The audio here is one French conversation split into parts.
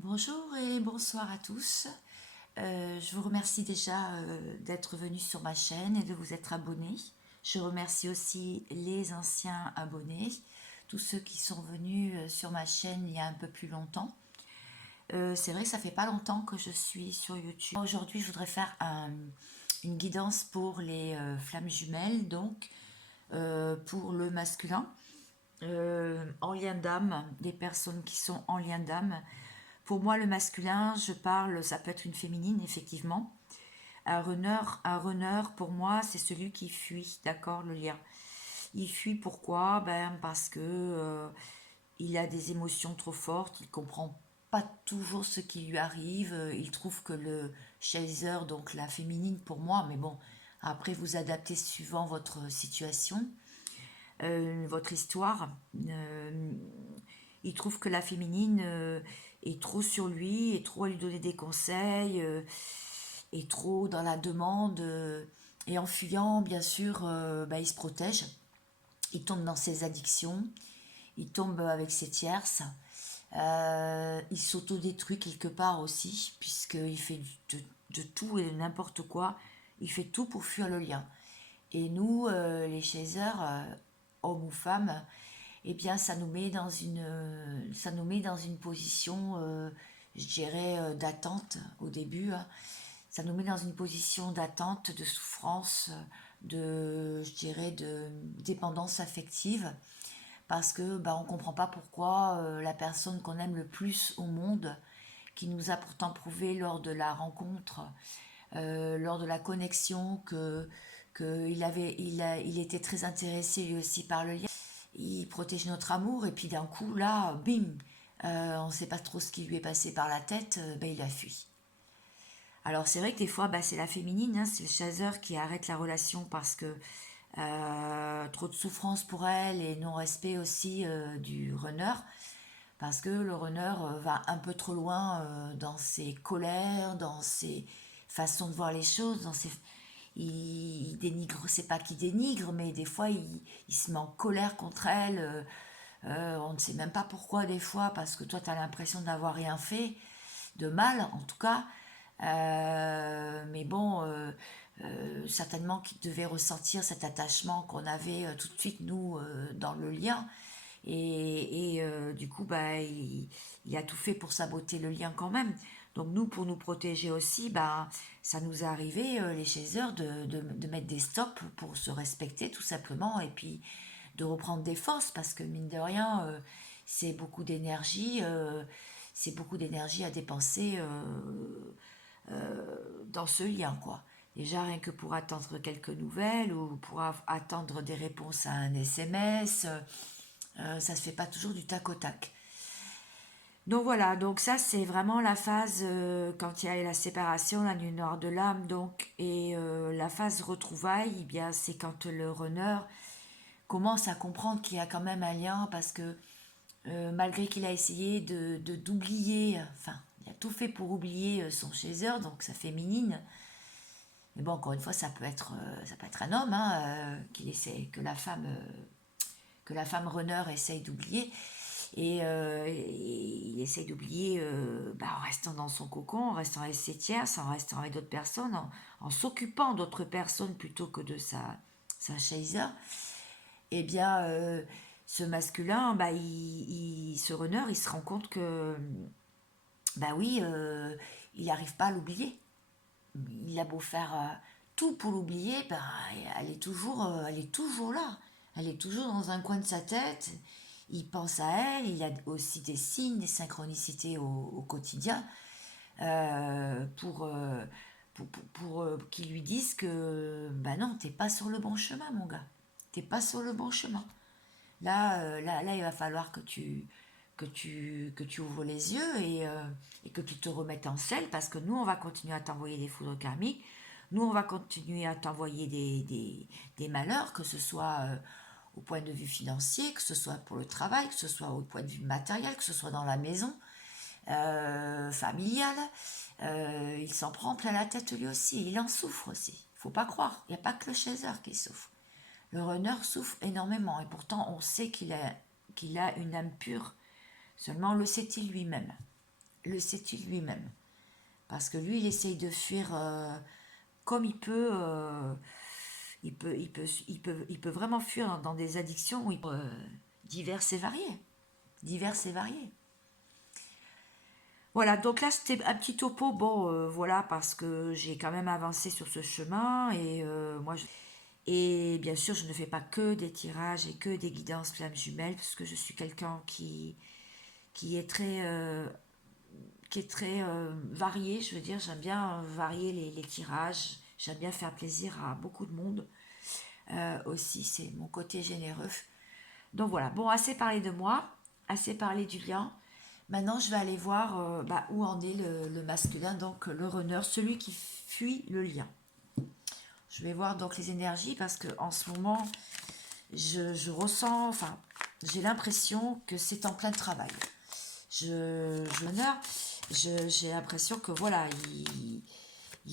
Bonjour et bonsoir à tous. Je vous remercie déjà d'être venus sur ma chaîne et de vous être abonnés. Je remercie aussi les anciens abonnés, tous ceux qui sont venus sur ma chaîne il y a un peu plus longtemps. C'est vrai que ça fait pas longtemps que je suis sur YouTube. Aujourd'hui, je voudrais faire une guidance pour les flammes jumelles, donc pour le masculin, en lien d'âme, des personnes qui sont en lien d'âme. Pour moi, le masculin, je parle, ça peut être une féminine, effectivement. Un runner, pour moi, c'est celui qui fuit, d'accord, le lien. Il fuit pourquoi? Ben, parce que il a des émotions trop fortes, il comprend pas toujours ce qui lui arrive, il trouve que le chaser, donc la féminine pour moi, mais bon, après vous adaptez suivant votre situation, votre histoire. Euh, il trouve que la féminine est trop sur lui, est trop à lui donner des conseils, est trop dans la demande. Et en fuyant, bien sûr, bah, il se protège. Il tombe dans ses addictions. Il tombe avec ses tierces. Il s'autodétruit quelque part aussi, puisqu'il fait de tout et de n'importe quoi. Il fait tout pour fuir le lien. Et nous, les chasers, hommes ou femmes, eh bien, ça nous met dans une position, je dirais, d'attente au début, hein. Ça nous met dans une position d'attente, de souffrance, je dirais, de dépendance affective, parce que bah, on ne comprend pas pourquoi la personne qu'on aime le plus au monde, qui nous a pourtant prouvé lors de la rencontre, lors de la connexion, il était très intéressé lui aussi par le lien. Il protège notre amour et puis d'un coup là, bim, on ne sait pas trop ce qui lui est passé par la tête, ben, il a fui. Alors c'est vrai que des fois, bah, c'est la féminine, hein, c'est le chasseur qui arrête la relation parce que trop de souffrance pour elle et non-respect aussi du runner. Parce que le runner va un peu trop loin dans ses colères, dans ses façons de voir les choses, il dénigre, c'est pas qu'il dénigre, mais des fois il se met en colère contre elle. On ne sait même pas pourquoi des fois, parce que toi tu as l'impression d'avoir rien fait, de mal en tout cas. Mais bon, certainement qu'il devait ressentir cet attachement qu'on avait tout de suite, nous, dans le lien. Du coup, bah, il a tout fait pour saboter le lien quand même. Donc nous, pour nous protéger aussi, bah, ça nous est arrivé, les chasers, de mettre des stops pour se respecter tout simplement et puis de reprendre des forces parce que mine de rien, c'est beaucoup d'énergie. C'est beaucoup d'énergie à dépenser dans ce lien, quoi. Déjà, rien que pour attendre quelques nouvelles ou pour attendre des réponses à un SMS, ça se fait pas toujours du tac au tac. Donc voilà, donc ça c'est vraiment la phase quand il y a la séparation, la nuit noire de l'âme, donc et la phase retrouvailles, eh bien c'est quand le runner commence à comprendre qu'il y a quand même un lien parce que malgré qu'il a essayé d'oublier, enfin il a tout fait pour oublier son chaser, donc sa féminine. Mais bon, encore une fois, ça peut être un homme hein, qu'il essaie, que la femme runner essaye d'oublier. Et il essaye d'oublier bah, en restant dans son cocon, en restant avec ses tierces, en restant avec d'autres personnes, en s'occupant d'autres personnes plutôt que de sa chaser. Eh bien, ce masculin, bah, ce runner, il se rend compte que, bah oui, il n'arrive pas à l'oublier. Il a beau faire tout pour l'oublier, bah, elle est toujours là. Elle est toujours dans un coin de sa tête. Il pense à elle. Il y a aussi des signes, des synchronicités au quotidien qui lui disent que bah non, t'es pas sur le bon chemin, mon gars. T'es pas sur le bon chemin. Là, il va falloir que tu ouvres les yeux et que tu te remettes en selle parce que nous, on va continuer à t'envoyer des foudres karmiques. Nous, on va continuer à t'envoyer des malheurs, que ce soit au point de vue financier, que ce soit pour le travail, que ce soit au point de vue matériel, que ce soit dans la maison familiale. Il s'en prend plein la tête lui aussi. Il en souffre aussi. Faut pas croire. Il n'y a pas que le chaser qui souffre. Le runner souffre énormément et pourtant on sait qu'il a une âme pure. Seulement le sait-il lui-même. le sait-il lui-même? Parce que lui, il essaye de fuir comme il peut. Il peut vraiment fuir dans des addictions diverses et variées. Diverses et variées. Voilà, donc là c'était un petit topo, bon voilà, parce que j'ai quand même avancé sur ce chemin et bien sûr je ne fais pas que des tirages et que des guidances flammes jumelles, parce que je suis quelqu'un qui est très varié, je veux dire, j'aime bien varier les tirages, j'aime bien faire plaisir à beaucoup de monde aussi, c'est mon côté généreux. Donc voilà, bon, assez parlé de moi, assez parlé du lien. Maintenant, je vais aller voir où en est le masculin, donc le runner, celui qui fuit le lien. Je vais voir donc les énergies parce que en ce moment, je ressens, enfin, j'ai l'impression que c'est en plein travail. Runner, j'ai l'impression que voilà, il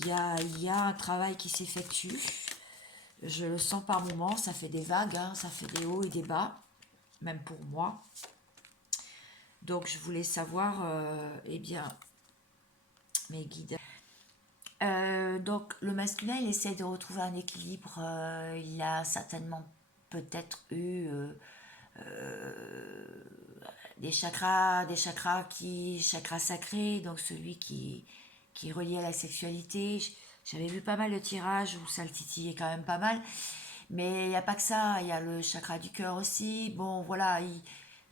y a un travail qui s'effectue. Je le sens par moments, ça fait des vagues, hein, ça fait des hauts et des bas, même pour moi. Donc je voulais savoir, eh bien, mes guides. Donc le masculin, il essaie de retrouver un équilibre. Il a certainement peut-être eu euh, chakras sacrés, donc celui qui est relié à la sexualité. J'avais vu pas mal de tirages où ça le titillait quand même pas mal. Mais il n'y a pas que ça, il y a le chakra du cœur aussi. Bon, voilà, le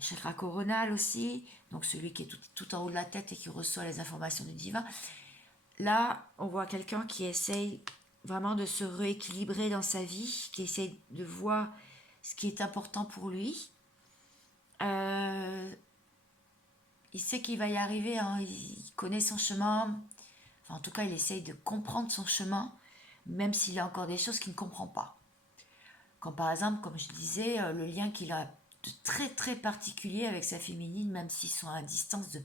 chakra coronal aussi, donc celui qui est tout en haut de la tête et qui reçoit les informations du divin. Là, on voit quelqu'un qui essaye vraiment de se rééquilibrer dans sa vie, qui essaye de voir ce qui est important pour lui. Euh, il sait qu'il va y arriver, hein, il connaît son chemin. Enfin, en tout cas, il essaye de comprendre son chemin, même s'il y a encore des choses qu'il ne comprend pas. Comme par exemple, comme je disais, le lien qu'il a de très très particulier avec sa féminine, même s'ils sont à distance de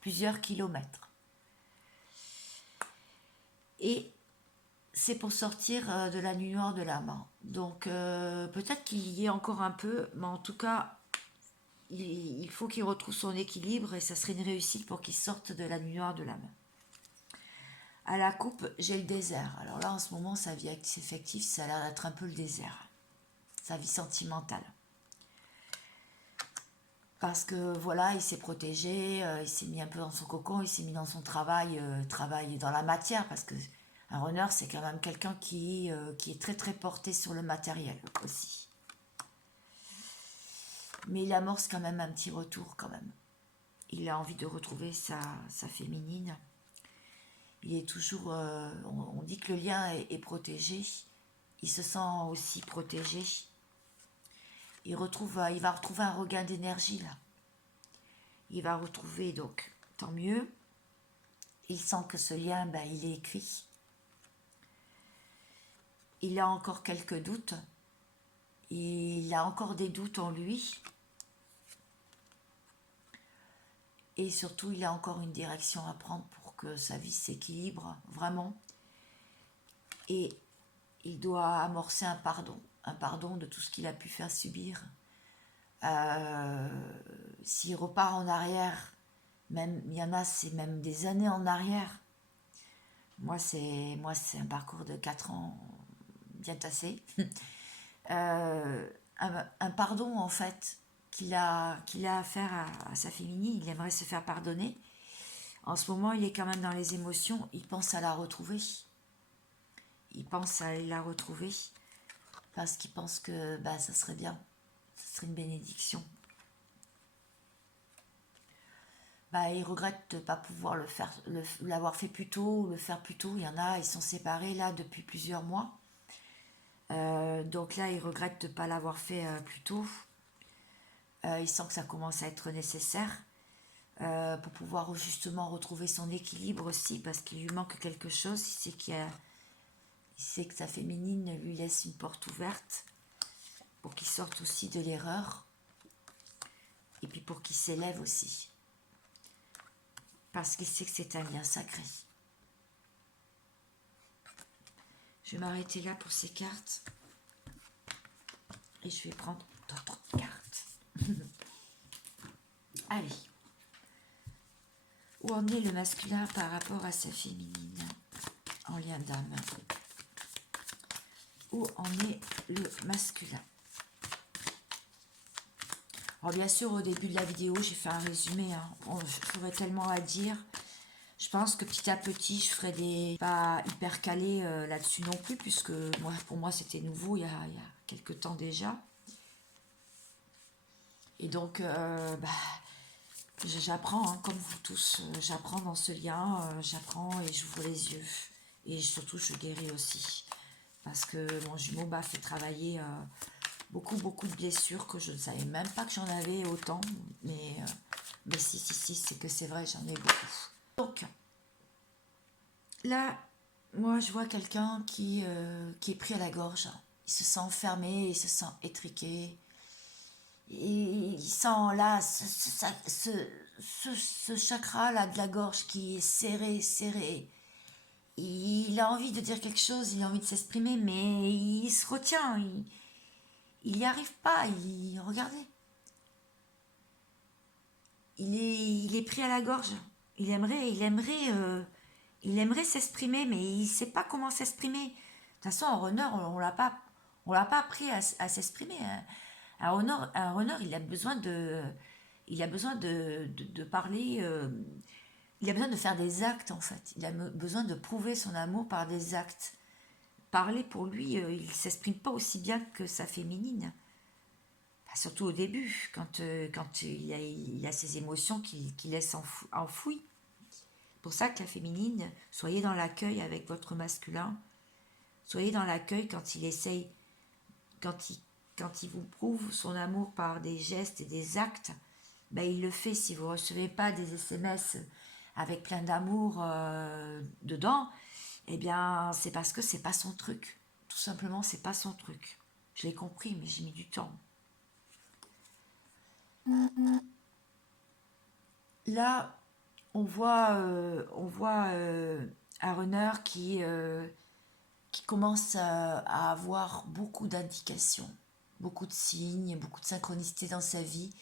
plusieurs kilomètres. Et c'est pour sortir de la nuit noire de l'âme. Donc peut-être qu'il y ait encore un peu, mais en tout cas, il faut qu'il retrouve son équilibre et ça serait une réussite pour qu'il sorte de la nuit noire de l'âme. À la coupe, j'ai le désert. Alors là, en ce moment, sa vie affective, ça a l'air d'être un peu le désert. Sa vie sentimentale. Parce que voilà, il s'est protégé, il s'est mis un peu dans son cocon, il s'est mis dans son travail dans la matière, parce que un runner, c'est quand même quelqu'un qui est très très porté sur le matériel aussi. Mais il amorce quand même un petit retour quand même. Il a envie de retrouver sa féminine. Il est toujours, on dit que le lien est protégé. Il se sent aussi protégé. Il va retrouver un regain d'énergie là. Il va retrouver, donc tant mieux. Il sent que ce lien, il est écrit. Il a encore quelques doutes. Il a encore des doutes en lui. Et surtout, il a encore une direction à prendre pour que sa vie s'équilibre vraiment. Et il doit amorcer un pardon de tout ce qu'il a pu faire subir. S'il repart en arrière, même il y en a, c'est même des années en arrière. Moi, c'est un parcours de 4 ans bien tassé. Un pardon, en fait, qu'il a à faire à sa féminine. Il aimerait se faire pardonner. En ce moment, il est quand même dans les émotions. Il pense à la retrouver. Il pense à aller la retrouver. Parce qu'il pense que ça serait bien. Ce serait une bénédiction. Il regrette de ne pas pouvoir l'avoir fait plus tôt ou le faire plus tôt. Il y en a, ils sont séparés là depuis plusieurs mois. Donc là, il regrette de ne pas l'avoir fait plus tôt. Il sent que ça commence à être nécessaire pour pouvoir justement retrouver son équilibre aussi, parce qu'il lui manque quelque chose. Il sait que sa féminine lui laisse une porte ouverte pour qu'il sorte aussi de l'erreur et puis pour qu'il s'élève aussi. Parce qu'il sait que c'est un lien sacré. Je vais m'arrêter là pour ces cartes. Et je vais prendre d'autres cartes. Allez. Où en est le masculin par rapport à sa féminine en lien d'âme? Où en est le masculin? Alors bien sûr, au début de la vidéo, j'ai fait un résumé. Hein. J'aurais tellement à dire. Je pense que petit à petit, je ferai des pas hyper calés là-dessus non plus, puisque moi, pour moi, c'était nouveau il y a quelques temps déjà. Et donc, j'apprends, hein, comme vous tous. J'apprends dans ce lien, j'apprends et j'ouvre les yeux. Et surtout, je guéris aussi. Parce que mon jumeau m'a fait travailler beaucoup de blessures que je ne savais même pas que j'en avais autant. Mais si, c'est que c'est vrai, j'en ai beaucoup. Donc, là, moi, je vois quelqu'un qui est pris à la gorge. Il se sent enfermé, il se sent étriqué. Et il sent là ce chakra-là de la gorge qui est serré. Il a envie de dire quelque chose, il a envie de s'exprimer, mais il se retient. Il n'y arrive pas. Regardez. Il est pris à la gorge. Il aimerait s'exprimer, mais il ne sait pas comment s'exprimer. De toute façon, un runner, on l'a pas appris à s'exprimer. Hein. Un runner, il a besoin de parler. Il a besoin de faire des actes en fait. Il a besoin de prouver son amour par des actes. Parler pour lui, il ne s'exprime pas aussi bien que sa féminine. Surtout au début, quand il a ses émotions qu'il laisse enfouies. C'est pour ça que la féminine, soyez dans l'accueil avec votre masculin. Soyez dans l'accueil quand il essaye, quand il vous prouve son amour par des gestes et des actes, ben il le fait. Si vous ne recevez pas des SMS avec plein d'amour dedans, eh bien c'est parce que c'est pas son truc. Tout simplement, c'est pas son truc. Je l'ai compris, mais j'ai mis du temps. Là, on voit un runner qui commence à avoir beaucoup d'indications, beaucoup de signes, beaucoup de synchronicité dans sa vie,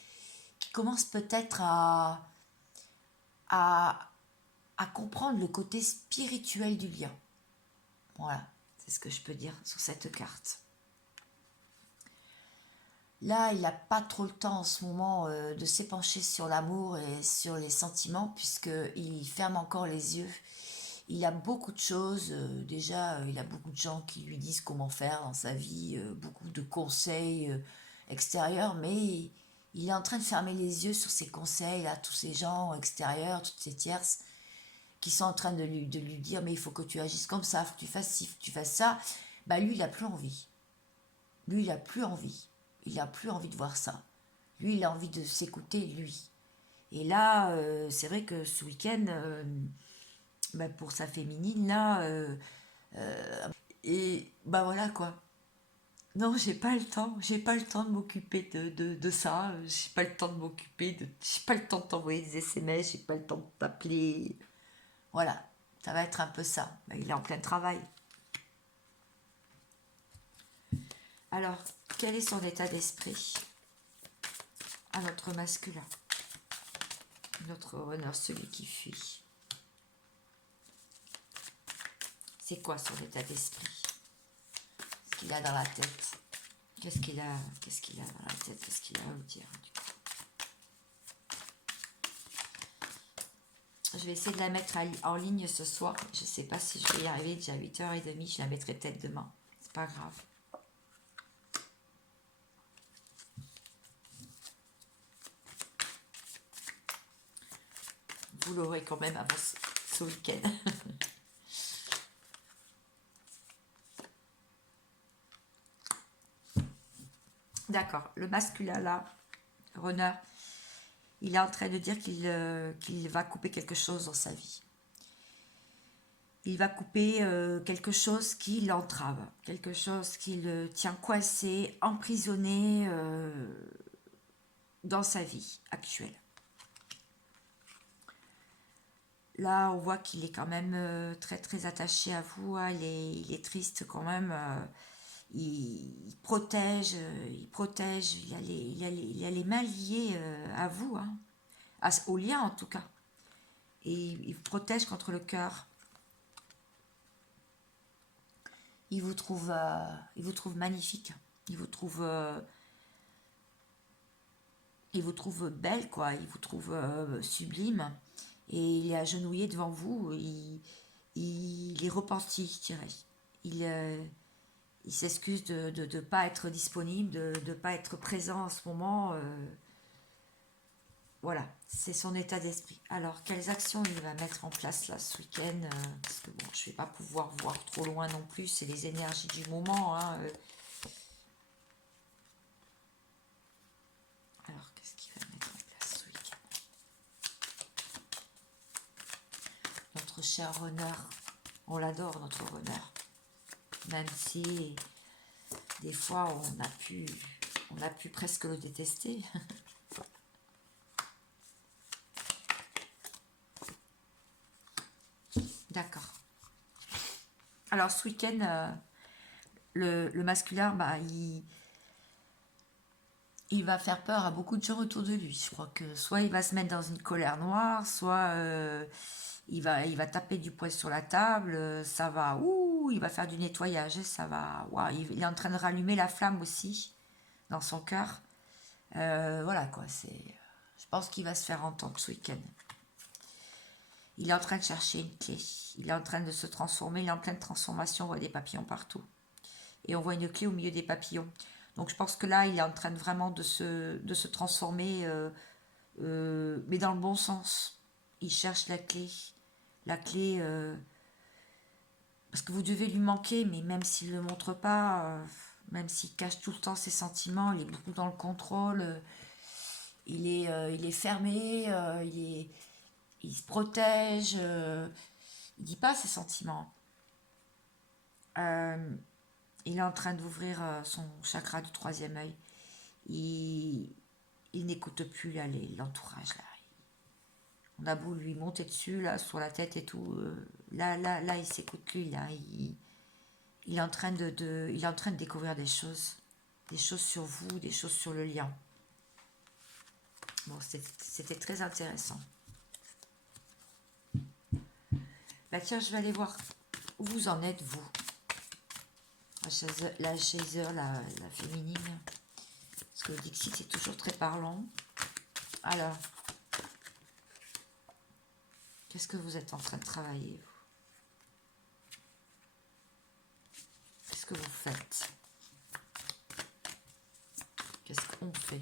qui commence peut-être à, à comprendre le côté spirituel du lien. Voilà, c'est ce que je peux dire sur cette carte. Là, il n'a pas trop le temps en ce moment de s'épancher sur l'amour et sur les sentiments, puisqu'il ferme encore les yeux. Il a beaucoup de choses, déjà, il a beaucoup de gens qui lui disent comment faire dans sa vie, beaucoup de conseils extérieurs, mais il est en train de fermer les yeux sur ces conseils, là, tous ces gens extérieurs, toutes ces tierces, qui sont en train de lui dire, mais il faut que tu agisses comme ça, il faut que tu fasses ci, il faut que tu fasses ça. Bah lui, il n'a plus envie. Lui, il n'a plus envie. Il n'a plus envie de voir ça. Lui, il a envie de s'écouter, lui. Et là, c'est vrai que ce week-end, pour sa féminine, là, et bah voilà quoi. Non, j'ai pas le temps de m'occuper de ça, j'ai pas le temps de j'ai pas le temps de t'envoyer des SMS, j'ai pas le temps de t'appeler. Voilà, ça va être un peu ça. Il est en plein travail. Alors, quel est son état d'esprit à notre masculin, notre runner, celui qui fuit? C'est quoi son état d'esprit? Qu'est-ce qu'il a dans la tête? Qu'est-ce qu'il a dans la tête? Qu'est-ce qu'il a à vous dire du coup? Je vais essayer de la mettre en ligne ce soir. Je ne sais pas si je vais y arriver. Déjà 8h30, je la mettrai peut-être demain. C'est pas grave. Vous l'aurez quand même avant ce week-end. D'accord. Le masculin là, runner, il est en train de dire qu'il va couper quelque chose dans sa vie. Il va couper quelque chose qui l'entrave, quelque chose qui le tient coincé, emprisonné dans sa vie actuelle. Là, on voit qu'il est quand même très très attaché à vous. Hein. Il est triste quand même. Il protège, il a les mains liées à vous, hein, au lien en tout cas. et il vous protège contre le cœur. Il vous trouve magnifique. Il vous trouve belle, quoi. Il vous trouve sublime. Et il est agenouillé devant vous. Il est repenti, je dirais. Il s'excuse de ne pas être disponible, de ne pas être présent en ce moment. Voilà, c'est son état d'esprit. Alors, quelles actions il va mettre en place là ce week-end parce que bon, je ne vais pas pouvoir voir trop loin non plus, c'est les énergies du moment. Hein, Alors, qu'est-ce qu'il va mettre en place ce week-end? Notre cher runner, on l'adore, notre runner. Même si des fois on a pu presque le détester. D'accord. Alors ce week-end, le masculin, bah, il va faire peur à beaucoup de gens autour de lui. Je crois que soit il va se mettre dans une colère noire, soit il va taper du poing sur la table, ça va, ouh, il va faire du nettoyage, ça va, ouah, il est en train de rallumer la flamme aussi dans son cœur. Voilà quoi, je pense qu'il va se faire entendre ce week-end. Il est en train de chercher une clé. Il est en train de se transformer. Il est en pleine transformation. On voit des papillons partout. Et on voit une clé au milieu des papillons. Donc je pense que là, il est en train vraiment de se transformer, mais dans le bon sens. Il cherche la clé. La clé, parce que vous devez lui manquer, mais même s'il ne le montre pas, même s'il cache tout le temps ses sentiments, il est beaucoup dans le contrôle. Il est fermé. Il se protège. Il dit pas ses sentiments. Euh, il est en train d'ouvrir son chakra du troisième œil. Il n'écoute plus là l'entourage là. On a beau lui monter dessus là sur la tête et tout. Là, il s'écoute lui là. Il est en train il est en train de découvrir des choses sur vous, des choses sur le lien. Bon, c'était très intéressant. Bah tiens, je vais aller voir où vous en êtes vous. La chaser, la féminine. Parce que le Dixit c'est toujours très parlant. Alors, qu'est-ce que vous êtes en train de travailler vous? Qu'est-ce que vous faites? Qu'est-ce qu'on fait?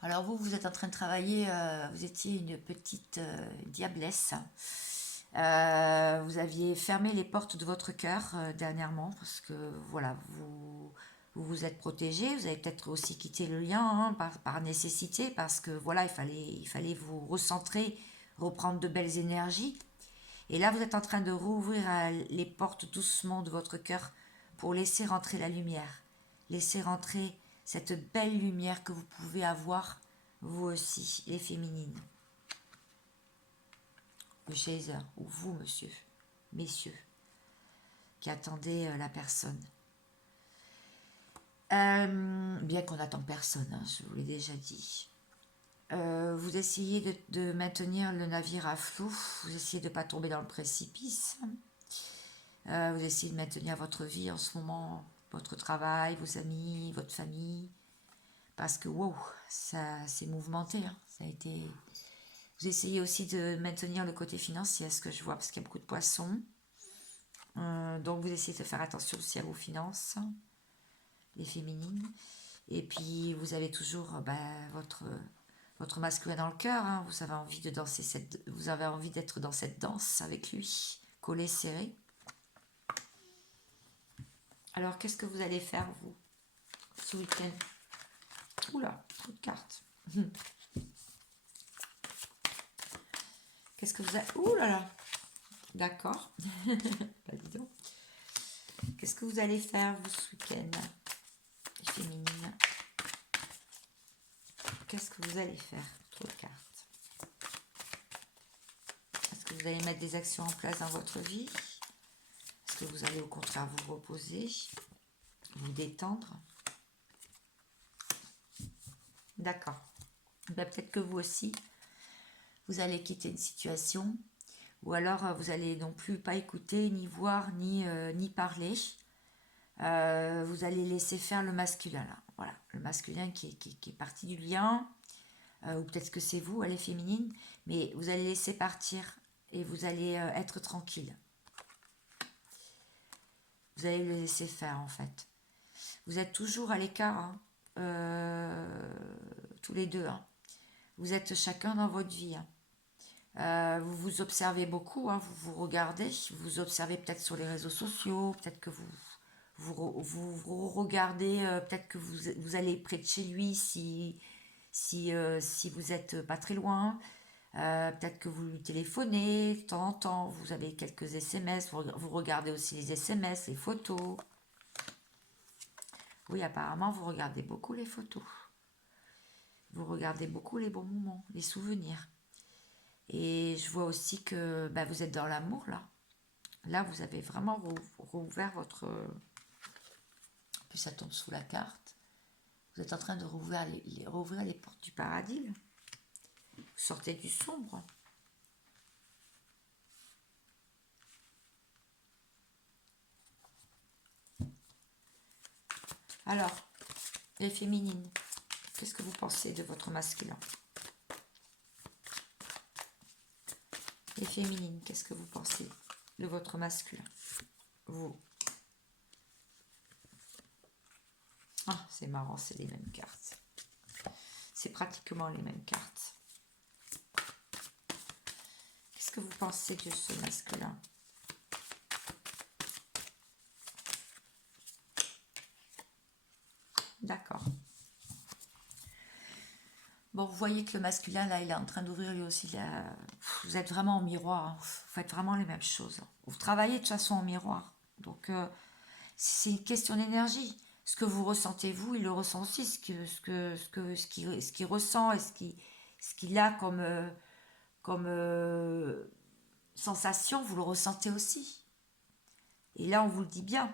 Alors vous êtes en train de travailler, vous étiez une petite diablesse. Vous aviez fermé les portes de votre cœur dernièrement parce que voilà, vous êtes protégé. Vous avez peut-être aussi quitté le lien hein, par nécessité parce que voilà, il fallait vous recentrer, reprendre de belles énergies. Et là, vous êtes en train de rouvrir les portes doucement de votre cœur pour laisser rentrer la lumière. Laisser rentrer cette belle lumière que vous pouvez avoir, vous aussi, les féminines. Le chaser, ou vous, monsieur, messieurs, qui attendez la personne. Bien qu'on n'attend personne, hein, je vous l'ai déjà dit. Vous essayez de maintenir le navire à flot, vous essayez de ne pas tomber dans le précipice. Vous essayez de maintenir votre vie en ce moment, votre travail, vos amis, votre famille. Parce que, wow, ça s'est mouvementé. Hein. Ça a été... Vous essayez aussi de maintenir le côté financier, ce que je vois, parce qu'il y a beaucoup de poissons. Donc, vous essayez de faire attention aussi à vos finances, les féminines. Et puis, vous avez toujours votre masculin dans le cœur. Hein. Vous avez envie de danser vous avez envie d'être dans cette danse avec lui, collé, serré. Alors, qu'est-ce que vous allez faire, vous, ce week-end? Oula, trop de cartes. Qu'est-ce que vous avez... Ouh là là. D'accord. Bah, dis donc. Qu'est-ce que vous allez faire, vous, ce week-end, les féminines? Qu'est-ce que vous allez faire? Trop de cartes. Est-ce que vous allez mettre des actions en place dans votre vie? que vous allez au contraire vous reposer, vous détendre? D'accord. Ben, peut-être que vous aussi, vous allez quitter une situation, ou alors vous allez non plus pas écouter, ni voir, ni parler. Vous allez laisser faire le masculin là. Voilà, le masculin qui est parti du lien, ou peut-être que c'est vous, elle est féminine, mais vous allez laisser partir et vous allez être tranquille. Vous allez le laisser faire en fait. Vous êtes toujours à l'écart, hein, tous les deux. Hein. Vous êtes chacun dans votre vie. Hein. Vous vous observez beaucoup, hein, vous vous regardez, vous observez peut-être sur les réseaux sociaux, peut-être que vous regardez, peut-être que vous allez près de chez lui si vous êtes pas très loin. Peut-être que vous lui téléphonez de temps en temps, vous avez quelques SMS, vous regardez aussi les SMS, les photos. Oui, apparemment, vous regardez beaucoup les photos. Vous regardez beaucoup les bons moments, les souvenirs. Et je vois aussi que bah, vous êtes dans l'amour, là. Là, vous avez vraiment rouvert votre... Puis ça tombe sous la carte. Vous êtes en train de rouvrir les portes du paradis. Là. Vous sortez du sombre. Alors, les féminines, qu'est-ce que vous pensez de votre masculin? Les féminines, qu'est-ce que vous pensez de votre masculin? Vous. Ah, c'est marrant, c'est les mêmes cartes. C'est pratiquement les mêmes cartes. Qu'est-ce que vous pensez de ce masculin? D'accord. Bon, vous voyez que le masculin, là, il est en train d'ouvrir lui aussi. Là. Vous êtes vraiment en miroir. Hein. Vous faites vraiment les mêmes choses. Vous travaillez de toute façon en miroir. Donc, c'est une question d'énergie. Ce que vous ressentez, vous, il le ressent aussi. Ce qu'il ressent et ce qu'il a comme sensation, vous le ressentez aussi. Et là, on vous le dit bien.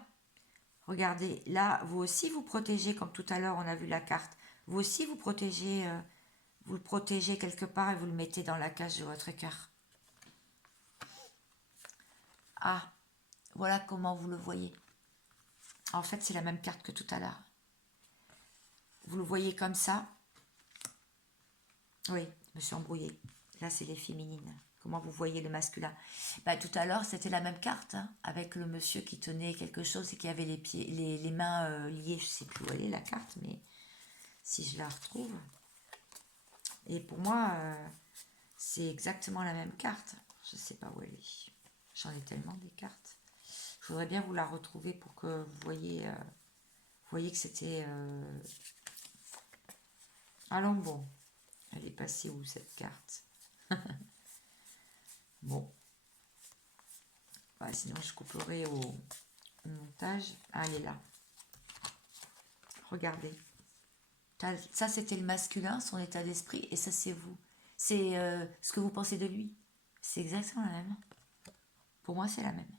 Regardez, là, vous aussi vous protégez, comme tout à l'heure, on a vu la carte. Vous aussi vous le protégez quelque part et vous le mettez dans la cage de votre cœur. Ah, voilà comment vous le voyez. En fait, c'est la même carte que tout à l'heure. Vous le voyez comme ça. Oui, je me suis embrouillée. Là, c'est les féminines. Comment vous voyez le masculin? Bah, tout à l'heure, c'était la même carte, hein, avec le monsieur qui tenait quelque chose et qui avait les pieds, les mains liées. Je ne sais plus où elle est, la carte, mais si je la retrouve. Et pour moi, c'est exactement la même carte. Je ne sais pas où elle est. J'en ai tellement des cartes. Je voudrais bien vous la retrouver pour que vous voyez que c'était... Allons bon. Elle est passée où cette carte? Bon. Bah, sinon, je couperai au montage. Ah, elle est là. Regardez. Ça, c'était le masculin, son état d'esprit, et ça, c'est vous. C'est ce que vous pensez de lui. C'est exactement la même. Pour moi, c'est la même.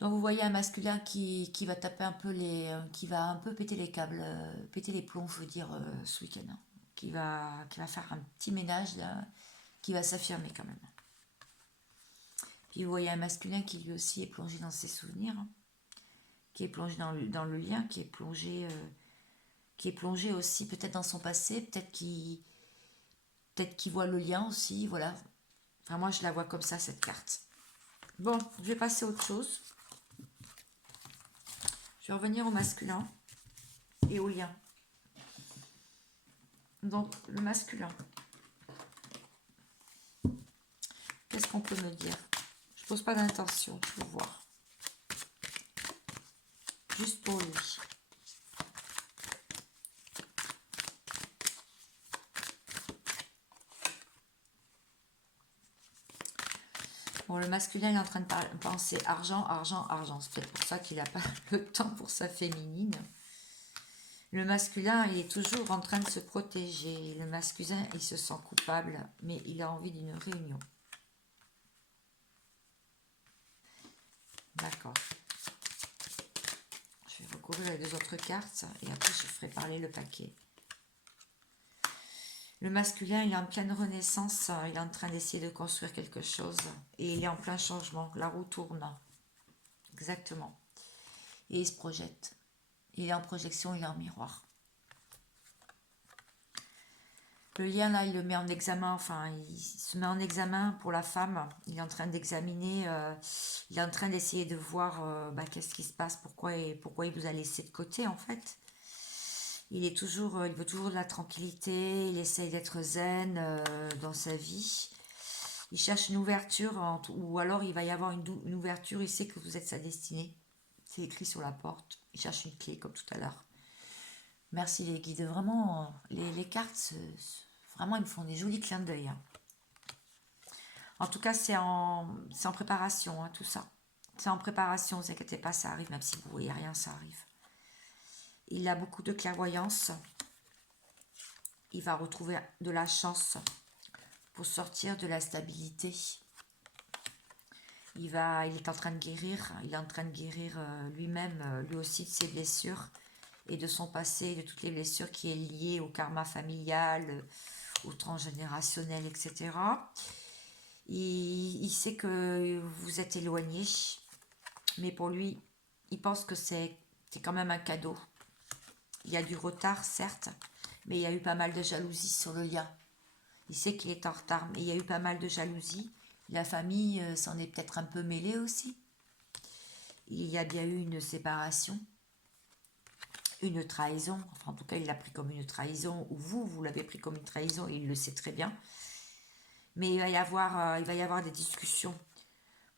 Donc, vous voyez un masculin qui va taper un peu qui va un peu péter les câbles, péter les plombs, je veux dire, ce week-end. Hein. Qui va faire un petit ménage, là, qui va s'affirmer quand même. Puis, vous voyez un masculin qui lui aussi est plongé dans ses souvenirs, hein, qui est plongé dans le lien, qui est plongé aussi peut-être dans son passé, peut-être qu'il voit le lien aussi, voilà. Enfin, moi, je la vois comme ça, cette carte. Bon, je vais passer à autre chose. Je vais revenir au masculin et au lien. Donc, le masculin. Qu'est-ce qu'on peut me dire? Je pose pas d'intention pour voir. Juste pour lui. Bon, le masculin il est en train de penser argent, argent, argent. C'est peut-être pour ça qu'il n'a pas le temps pour sa féminine. Le masculin, il est toujours en train de se protéger. Le masculin, il se sent coupable, mais il a envie d'une réunion. D'accord. Je vais recouvrir les deux autres cartes et après je ferai parler le paquet. Le masculin, il est en pleine renaissance, il est en train d'essayer de construire quelque chose et il est en plein changement. La roue tourne. Exactement. Et il se projette. Il est en projection, il est en miroir. Le lien, là, il le met en examen, enfin, il se met en examen pour la femme. Il est en train d'examiner, il est en train d'essayer de voir qu'est-ce qui se passe, pourquoi il vous a laissé de côté, en fait. Il veut toujours de la tranquillité, il essaye d'être zen dans sa vie. Il cherche une ouverture, ou alors il va y avoir une ouverture, il sait que vous êtes sa destinée. C'est écrit sur la porte. Il cherche une clé, comme tout à l'heure. Merci les guides, vraiment, les cartes, vraiment, ils me font des jolis clins d'œil. Hein. En tout cas, c'est en préparation, hein, tout ça. C'est en préparation, ne vous inquiétez pas, ça arrive, même si vous ne voyez rien, ça arrive. Il a beaucoup de clairvoyance. Il va retrouver de la chance pour sortir de la stabilité. Il est en train de guérir, lui-même, lui aussi, de ses blessures et de son passé, de toutes les blessures qui est liées au karma familial, au transgénérationnel, etc. Il sait que vous êtes éloigné, mais pour lui, il pense que c'est quand même un cadeau. Il y a du retard, certes, mais il y a eu pas mal de jalousie sur le lien. Il sait qu'il est en retard, mais il y a eu pas mal de jalousie. La famille s'en est peut-être un peu mêlée aussi. Il y a bien eu une séparation, une trahison. Enfin, en tout cas, il l'a pris comme une trahison, ou vous l'avez pris comme une trahison, et il le sait très bien. Mais il va y avoir des discussions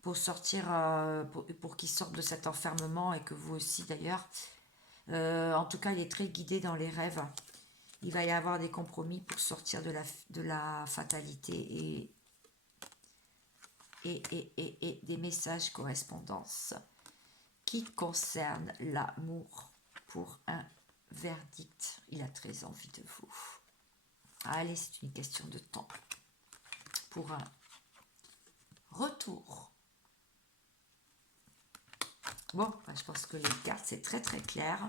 pour sortir, pour qu'il sorte de cet enfermement, et que vous aussi d'ailleurs. En tout cas, il est très guidé dans les rêves. Il va y avoir des compromis pour sortir de la fatalité et des messages correspondances qui concernent l'amour pour un verdict. Il a très envie de vous. Allez, c'est une question de temps pour un retour. Bon, je pense que les cartes, c'est très très clair.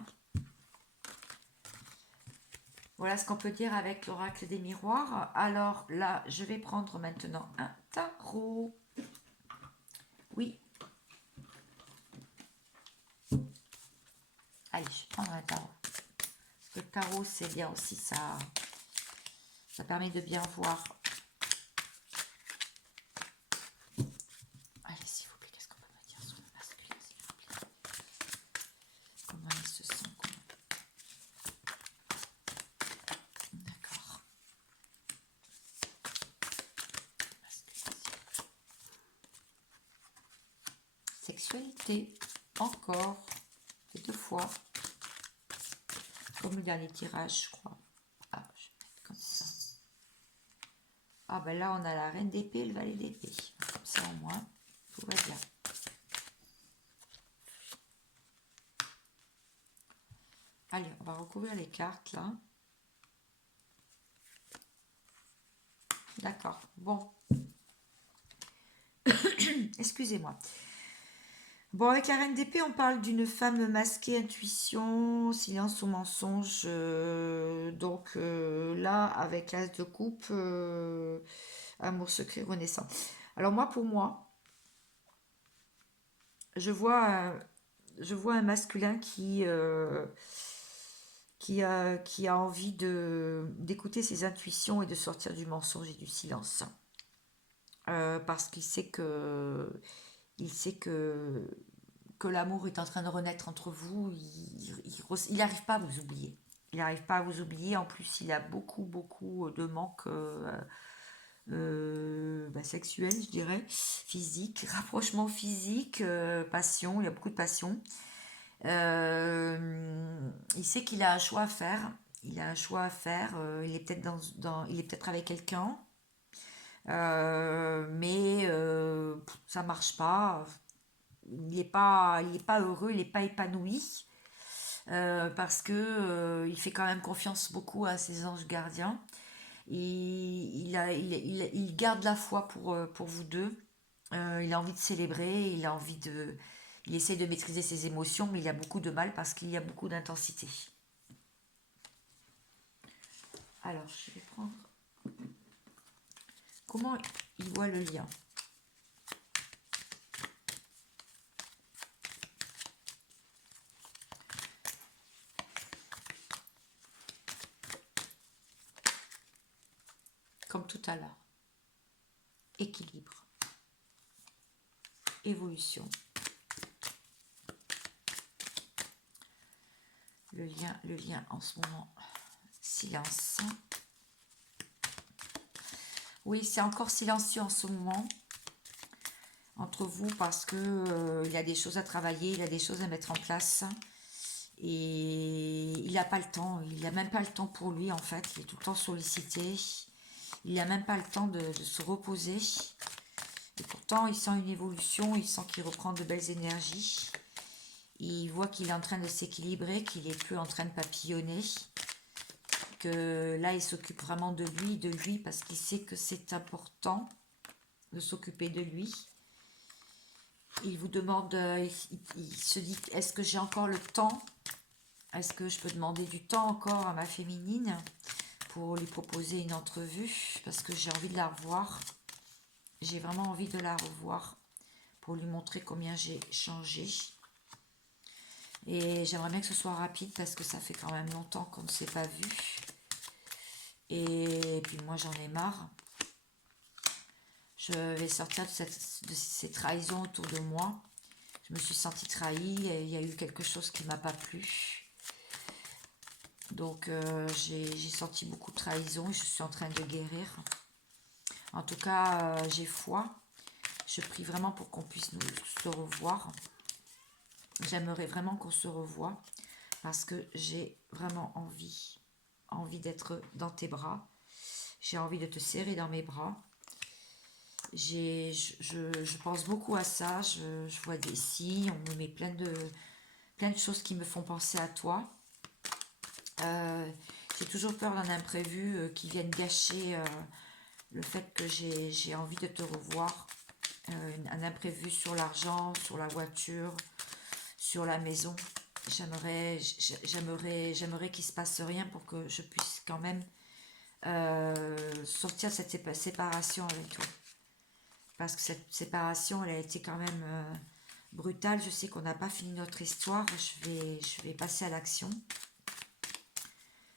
Voilà ce qu'on peut dire avec l'oracle des miroirs. Alors là, je vais prendre maintenant un tarot. Oui. Allez, je vais prendre un tarot. Le tarot, c'est bien aussi, ça permet de bien voir. Allez, s'il vous plaît, qu'est-ce qu'on peut me dire sur le masculin, s'il vous plaît? Comment il se sent? D'accord. Sexualité, encore, et 2 fois. Comme le dernier tirage, je crois. Ah, je vais mettre comme ça. Ah, ben là, on a la reine d'épée et le valet d'épée. Comme ça, au moins, tout va bien. Allez, on va recouvrir les cartes, là. D'accord, bon. Excusez-moi. Bon, avec la reine d'épée, on parle d'une femme masquée, intuition, silence ou mensonge. Là, avec l'as de coupe, amour secret, renaissant. Alors moi, pour moi, je vois un masculin qui a envie d'écouter ses intuitions et de sortir du mensonge et du silence. Parce qu'il sait que l'amour est en train de renaître entre vous. Il n'arrive pas à vous oublier. Il n'arrive pas à vous oublier. En plus, il a beaucoup, beaucoup de manques sexuels, je dirais, physique, rapprochement physique, passion. Il y a beaucoup de passion. Il sait qu'il a un choix à faire. Il a un choix à faire. Il est peut-être il est peut-être avec quelqu'un. Mais ça marche pas. Il est pas heureux, il n'est pas épanoui. Parce que il fait quand même confiance beaucoup à ses anges gardiens. Il garde la foi pour vous deux. Il a envie de célébrer, Il essaie de maîtriser ses émotions, mais il a beaucoup de mal parce qu'il y a beaucoup d'intensité. Alors, je vais prendre... Comment il voit le lien? Comme tout à l'heure. Équilibre. Évolution. Le lien en ce moment. Silence. Oui, c'est encore silencieux en ce moment entre vous parce que il y a des choses à travailler, il y a des choses à mettre en place et il n'a pas le temps, il n'a même pas le temps pour lui en fait, il est tout le temps sollicité, il n'a même pas le temps de se reposer et pourtant il sent une évolution, il sent qu'il reprend de belles énergies, il voit qu'il est en train de s'équilibrer, qu'il est plus en train de papillonner, que là il s'occupe vraiment de lui parce qu'il sait que c'est important de s'occuper de lui. Il vous demande, il se dit, est-ce que j'ai encore le temps? Est-ce que je peux demander du temps encore à ma féminine pour lui proposer une entrevue? Parce que j'ai envie de la revoir. J'ai vraiment envie de la revoir pour lui montrer combien j'ai changé. Et j'aimerais bien que ce soit rapide parce que ça fait quand même longtemps qu'on ne s'est pas vu. Et puis moi j'en ai marre. Je vais sortir de ces trahisons autour de moi. Je me suis sentie trahie et il y a eu quelque chose qui ne m'a pas plu. Donc j'ai senti beaucoup de trahison et je suis en train de guérir. En tout cas, j'ai foi. Je prie vraiment pour qu'on puisse se revoir. J'aimerais vraiment qu'on se revoie parce que j'ai vraiment envie d'être dans tes bras. J'ai envie de te serrer dans mes bras. Je pense beaucoup à ça. Je vois des signes, on me met plein de choses qui me font penser à toi. J'ai toujours peur d'un imprévu qui vienne gâcher le fait que j'ai envie de te revoir. Un imprévu sur l'argent, sur la voiture, sur la maison. J'aimerais qu'il se passe rien pour que je puisse quand même sortir de cette séparation avec toi. Parce que cette séparation, elle a été quand même brutale. Je sais qu'on n'a pas fini notre histoire. Je vais passer à l'action.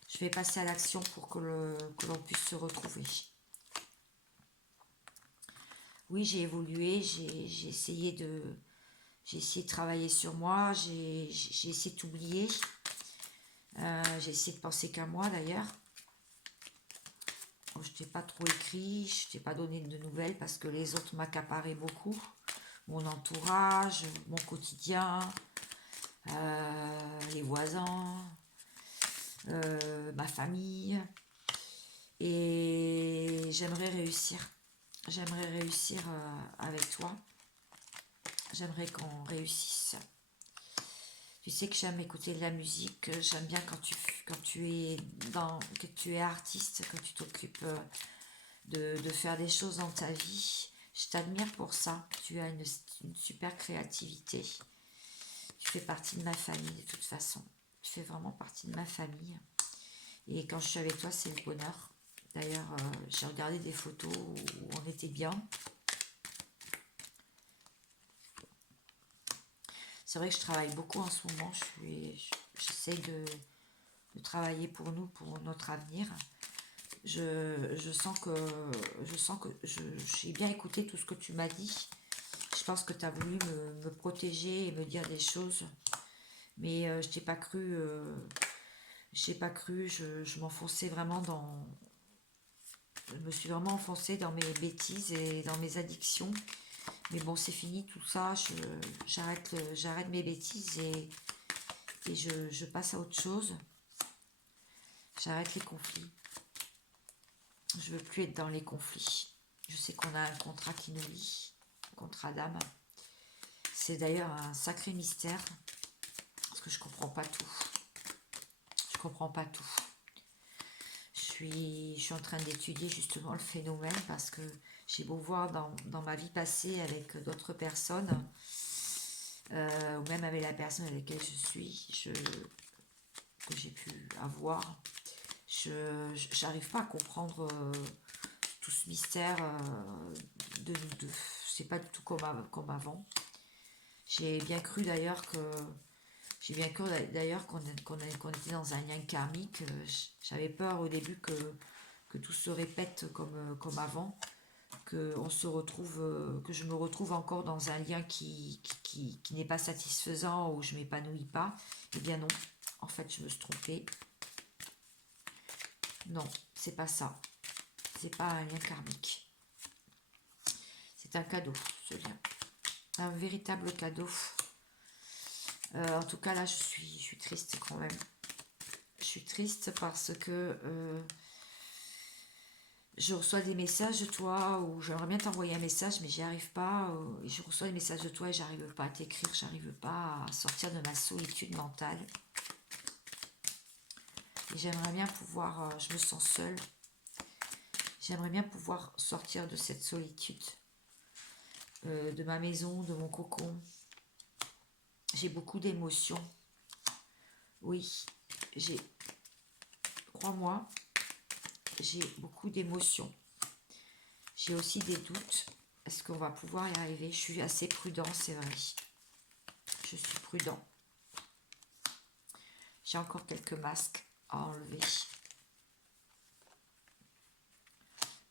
Je vais passer à l'action pour que l'on puisse se retrouver. Oui, j'ai évolué, j'ai essayé de travailler sur moi, j'ai essayé de t'oublier. J'ai essayé de penser qu'à moi d'ailleurs. Je t'ai pas trop écrit, je t'ai pas donné de nouvelles parce que les autres m'accaparaient beaucoup. Mon entourage, mon quotidien, les voisins, ma famille. Et j'aimerais réussir. J'aimerais réussir avec toi. J'aimerais qu'on réussisse. Tu sais que j'aime écouter de la musique. J'aime bien quand tu es artiste, quand tu t'occupes de faire des choses dans ta vie. Je t'admire pour ça. Tu as une super créativité. Tu fais partie de ma famille de toute façon. Tu fais vraiment partie de ma famille. Et quand je suis avec toi, c'est le bonheur. D'ailleurs, j'ai regardé des photos où on était bien. C'est vrai que je travaille beaucoup en ce moment. J'essaie de travailler pour nous, pour notre avenir. Je sens que j'ai bien écouté tout ce que tu m'as dit. Je pense que tu as voulu me protéger et me dire des choses. Mais je t'ai pas cru. Je m'enfonçais vraiment dans... Je me suis vraiment enfoncée dans mes bêtises et dans mes addictions. Mais bon, c'est fini tout ça. J'arrête mes bêtises et je passe à autre chose. J'arrête les conflits. Je veux plus être dans les conflits. Je sais qu'on a un contrat qui nous lie, un contrat d'âme. C'est d'ailleurs un sacré mystère parce que je comprends pas tout. Je comprends pas tout. Je suis en train d'étudier justement le phénomène parce que j'ai beau voir dans ma vie passée avec d'autres personnes, ou même avec la personne avec laquelle que j'ai pu avoir, j'arrive pas à comprendre tout ce mystère de nous deux. C'est pas du tout comme avant. J'ai bien cru d'ailleurs qu'on était dans un lien karmique. J'avais peur au début que tout se répète comme avant, que je me retrouve encore dans un lien qui n'est pas satisfaisant, où je m'épanouis pas. Eh bien non, en fait je me suis trompée. Non, c'est pas ça. C'est pas un lien karmique. C'est un cadeau, ce lien. Un véritable cadeau. En tout cas, là, je suis triste quand même. Je suis triste parce que je reçois des messages de toi, ou j'aimerais bien t'envoyer un message, mais j'y arrive pas. Et je reçois des messages de toi et j'arrive pas à t'écrire, j'arrive pas à sortir de ma solitude mentale. Et j'aimerais bien pouvoir, je me sens seule. J'aimerais bien pouvoir sortir de cette solitude, de ma maison, de mon cocon. J'ai beaucoup d'émotions. Oui, crois-moi, j'ai beaucoup d'émotions. J'ai aussi des doutes. Est-ce qu'on va pouvoir y arriver? Je suis assez prudent, c'est vrai. Je suis prudent. J'ai encore quelques masques à enlever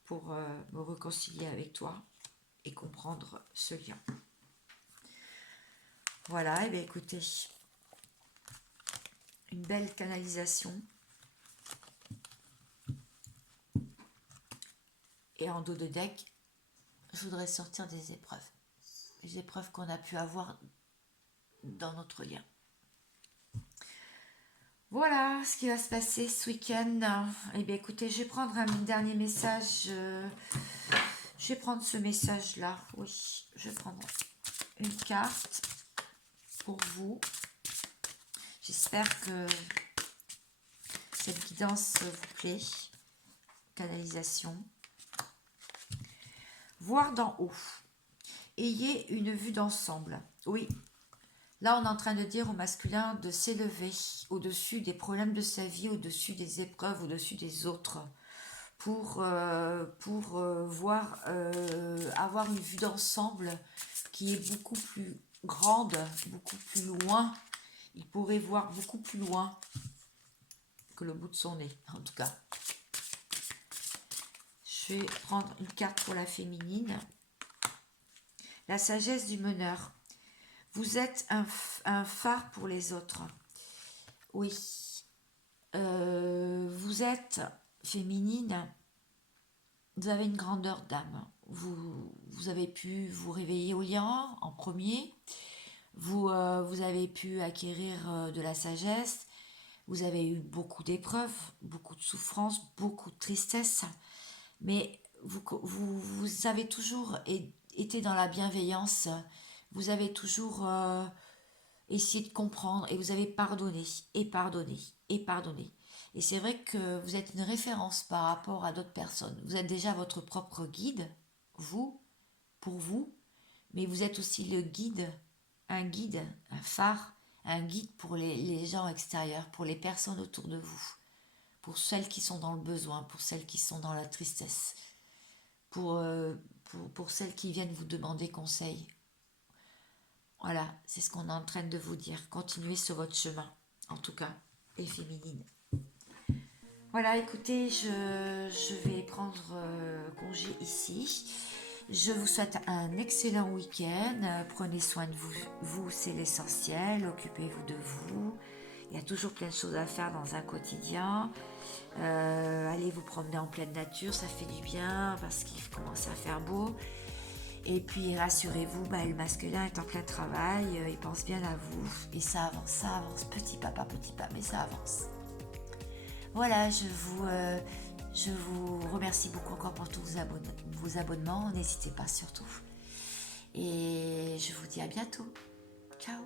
pour me réconcilier avec toi et comprendre ce lien. Voilà, et bien écoutez, une belle canalisation. Et en dos de deck, je voudrais sortir des épreuves. Les épreuves qu'on a pu avoir dans notre lien. Voilà ce qui va se passer ce week-end. Eh bien écoutez, je vais prendre un dernier message. Je vais prendre ce message-là. Oui, je vais prendre une carte pour vous. J'espère que cette guidance vous plaît. Canalisation. Voir d'en haut. Ayez une vue d'ensemble. Oui. Là, on est en train de dire au masculin de s'élever au-dessus des problèmes de sa vie, au-dessus des épreuves, au-dessus des autres, pour avoir une vue d'ensemble qui est beaucoup plus grande, beaucoup plus loin. Il pourrait voir beaucoup plus loin que le bout de son nez, en tout cas. Je vais prendre une carte pour la féminine. La sagesse du meneur. Vous êtes un phare pour les autres. Oui. Vous êtes féminine. Vous avez une grandeur d'âme. Vous avez pu vous réveiller au lien en premier. Vous avez pu acquérir de la sagesse. Vous avez eu beaucoup d'épreuves, beaucoup de souffrances, beaucoup de tristesse. Mais vous avez toujours été dans la bienveillance. Vous avez toujours essayé de comprendre et vous avez pardonné et pardonné et pardonné. Et c'est vrai que vous êtes une référence par rapport à d'autres personnes. Vous êtes déjà votre propre guide, pour vous, mais vous êtes aussi le guide, un phare, un guide pour les gens extérieurs, pour les personnes autour de vous, pour celles qui sont dans le besoin, pour celles qui sont dans la tristesse, pour celles qui viennent vous demander conseil. Voilà, c'est ce qu'on est en train de vous dire. Continuez sur votre chemin, en tout cas, les féminines. Voilà, écoutez, je vais prendre congé ici. Je vous souhaite un excellent week-end. Prenez soin de vous. Vous, c'est l'essentiel. Occupez-vous de vous. Il y a toujours plein de choses à faire dans un quotidien. Allez vous promener en pleine nature, ça fait du bien parce qu'il commence à faire beau. Et puis rassurez-vous, le masculin est en plein travail, il pense bien à vous. Et ça avance, petit pas, mais ça avance. Voilà, je vous remercie beaucoup encore pour tous vos abonnements. N'hésitez pas surtout. Et je vous dis à bientôt. Ciao.